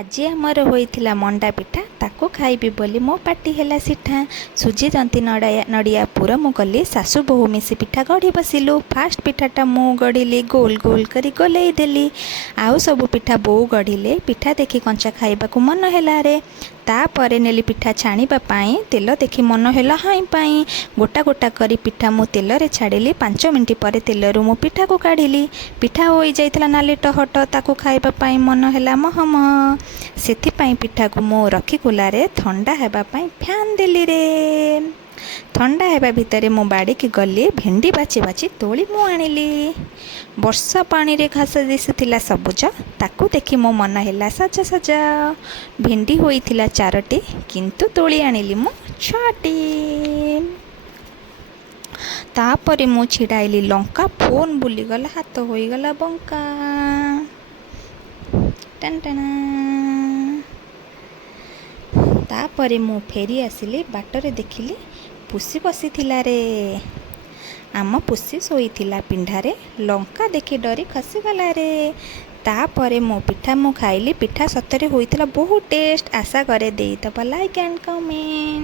ଆଜି ଆମର ହୋଇଥିଲା ମଣ୍ଡା ପିଠା ତାକୁ ଖାଇବି ବୋଲି ମୋ ପାଟି ହେଲା ସିଠା। ସୁଜି ଜନ୍ତି ନଡ଼ିଆ ପୁର ମୁଁ କଲି, ଶାଶୁ ବୋହୂ ମିଶି ପିଠା ଗଢ଼ି ବସିଲୁ। ଫାଷ୍ଟ ପିଠାଟା ମୁଁ ଗଢ଼ିଲି, ଗୋଲ ଗୋଲ କରି ଗୋଲେଇ ଦେଲି। ଆଉ ସବୁ ପିଠା ବୋଉ ଗଢ଼ିଲେ। ପିଠା ଦେଖି କଞ୍ଚା ଖାଇବାକୁ ମନ ହେଲା ରେ। ତାପରେ ନେଲି ପିଠା ଛାଣିବା ପାଇଁ, ତେଲ ଦେଖି ମନ ହେଲା ହାଇଁ ପାଇଁ। ଗୋଟା ଗୋଟା କରି ପିଠା ମୁଁ ତେଲରେ ଛାଡ଼ିଲି। 5 ମିନିଟ୍ ପରେ ତେଲରୁ ମୁଁ ପିଠାକୁ କାଢ଼ିଲି। ପିଠା ହୋଇଯାଇଥିଲା ନାଲି ଟହଟ, ତାକୁ ଖାଇବା ପାଇଁ ମନ ହେଲା ମହମହ। ସେଥିପାଇଁ ପିଠାକୁ ମୁଁ ରଖି କୁଲାରେ ଥଣ୍ଡା ହେବା ପାଇଁ ଫ୍ୟାନ୍ ଦେଲି ରେ। ଥଣ୍ଡା ହେବା ଭିତରେ ମୁଁ ବାଡ଼ିକି ଗଲି, ଭେଣ୍ଡି ବାଛି ବାଛି ତୋଳି ମୁଁ ଆଣିଲି। ବର୍ଷା ପାଣିରେ ଘାସ ଦିଶୁଥିଲା ସବୁଜ, ତାକୁ ଦେଖି ମୋ ମନ ହେଲା ସଜ ସଜ। ଭେଣ୍ଡି ହୋଇଥିଲା 4ଟି, କିନ୍ତୁ ତୋଳି ଆଣିଲି ମୁଁ 6ଟି। ତାପରେ ମୁଁ ଛିଡ଼ାଇଲି ଲଙ୍କା, ଫୋନ୍ ବୁଲିଗଲା, ହାତ ହୋଇଗଲା ବଙ୍କା। ଟନ୍। ତାପରେ ମୁଁ ଫେରି ଆସିଲି, ବାଟରେ ଦେଖିଲି ପୁଷି ବସିଥିଲା ରେ। ଆମ ପୁଷି ଶୋଇଥିଲା ପିଣ୍ଡାରେ, ଲଙ୍କା ଦେଖି ଡରି ଖସିଗଲା ରେ। ତାପରେ ମୋ ପିଠା ମୁଁ ଖାଇଲି। ପିଠା ସତରେ ହୋଇଥିଲା ବହୁତ ଟେଷ୍ଟ। ଆଶା କରେ ଦେଇଦେବ ଲାଇକ୍ ଆଣ୍ଡ କମେଣ୍ଟ।